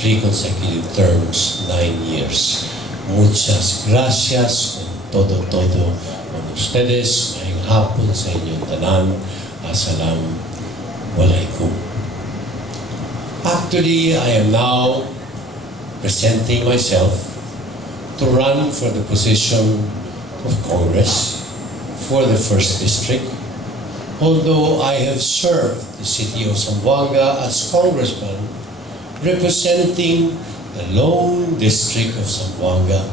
3 consecutive terms, 9 years. Muchas gracias con todo con ustedes. Maayong hapon sa inyong tanan. Assalamualaikum. Actually, I am now presenting myself to run for the position of Congress for the 1st District. Although I have served the city of Zamboanga as congressman representing the lone district of Zamboanga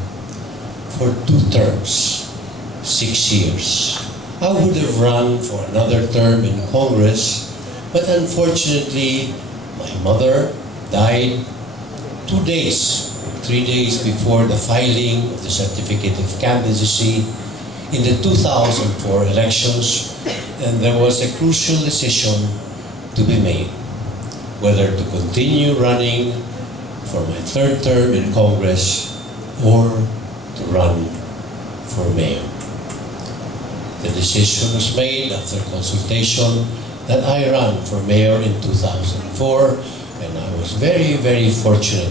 for 2 terms, 6 years. I would have run for another term in Congress, but unfortunately, my mother died 2 days, 3 days before the filing of the certificate of candidacy in the 2004 elections, and there was a crucial decision to be made, whether to continue running for my 3rd term in Congress or to run for mayor. The decision was made after consultation that I ran for mayor in 2004, and I was very, very fortunate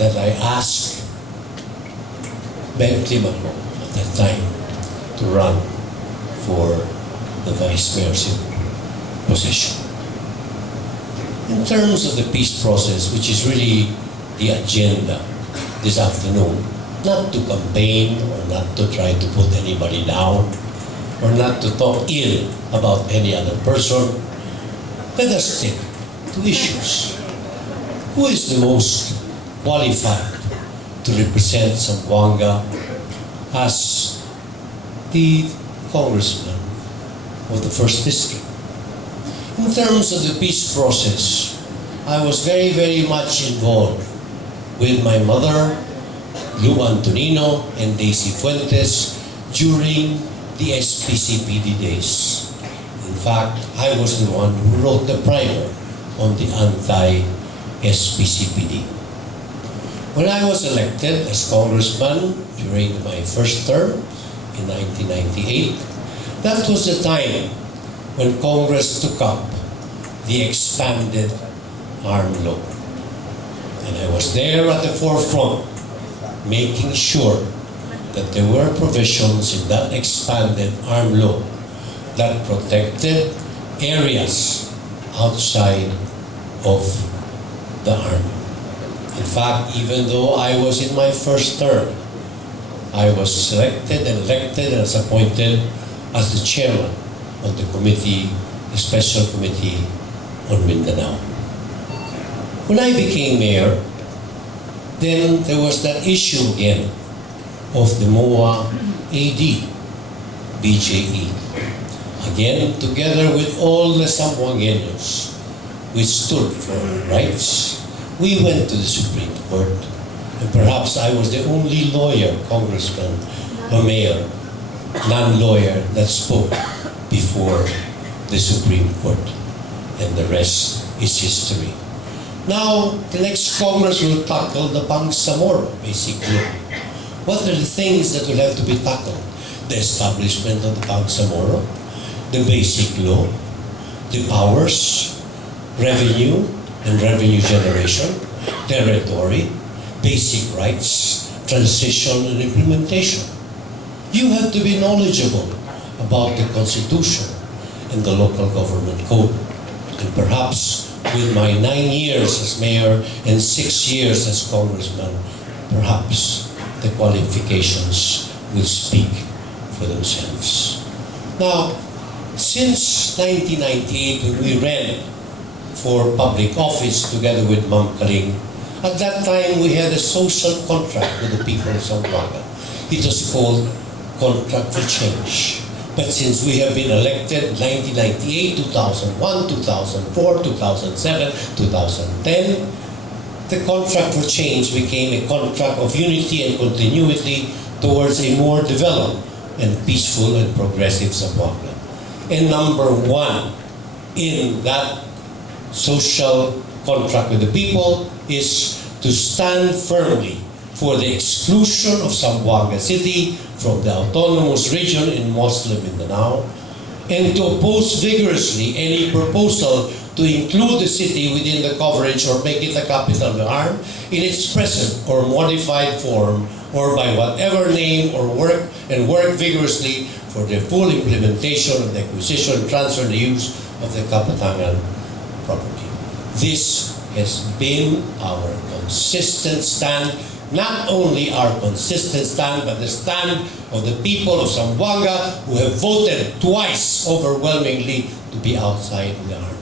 that I asked Ben Climaco at that time to run for the vice mayorship position. In terms of the peace process, which is really the agenda this afternoon, not to campaign or not to try to put anybody down or not to talk ill about any other person, let us stick to issues. Who is the most qualified to represent Zamboanga as the congressman of the 1st District? In terms of the peace process, I was very, very much involved with my mother, Lou Antonino and Daisy Fuentes during the SPCPD days. In fact, I was the one who wrote the primer on the anti-SPCPD. When I was elected as congressman during my 1st term in 1998, that was the time when Congress took up the expanded armed law. And I was there at the forefront, making sure that there were provisions in that expanded armed law that protected areas outside of the army. In fact, even though I was in my 1st term, I was selected and elected and appointed as the chairman of the committee, the Special Committee on Mindanao. When I became mayor, then there was that issue again of the MOA AD, BJE. Again, together with all the Zamboangueños, we stood for our rights. We went to the Supreme Court, and perhaps I was the only lawyer, congressman, or mayor, non-lawyer that spoke before the Supreme Court, and the rest is history. Now, the next Congress will tackle the Bangsamoro basic law. What are the things that will have to be tackled? The establishment of the Bangsamoro, the basic law, the powers, revenue and revenue generation, territory, basic rights, transition and implementation. You have to be knowledgeable about the Constitution and the local government code. And perhaps with my 9 years as mayor and 6 years as congressman, perhaps the qualifications will speak for themselves. Now, since 1998, when we ran for public office together with Ma'am Kaling, at that time we had a social contract with the people of Zamboanga. It was called Contract for Change. But since we have been elected 1998, 2001, 2004, 2007, 2010, the Contract for Change became a contract of unity and continuity towards a more developed and peaceful and progressive Zamboanga. And number 1 in that social contract with the people is to stand firmly for the exclusion of Zamboanga City from the autonomous region in Muslim Mindanao, and to oppose vigorously any proposal to include the city within the coverage or make it a capital of the arm in its present or modified form, or by whatever name, or work vigorously for the full implementation of the acquisition, transfer, and use of the Kapatangan property. This has been our consistent stand, not only our consistent stand, but the stand of the people of Zamboanga who have voted twice overwhelmingly to be outside of the arm.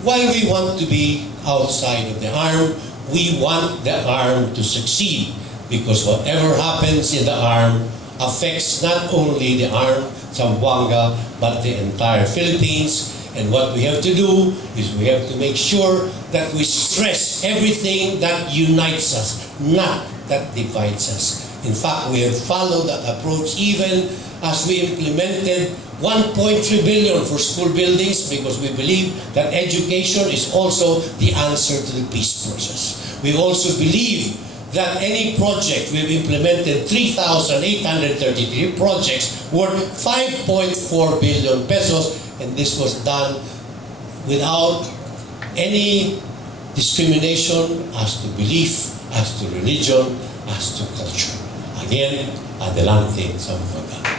Why we want to be outside of the arm? We want the arm to succeed, because whatever happens in the arm affects not only the arm, Zamboanga, but the entire Philippines. And what we have to do is we have to make sure that we stress everything that unites us, not that divides us. In fact, we have followed that approach even as we implemented 1.3 billion for school buildings, because we believe that education is also the answer to the peace process. We also believe that any project, we've implemented 3,833 projects worth 5.4 billion pesos, and this was done without any discrimination as to belief, as to religion, as to culture. Again, adelante, Zamboanga.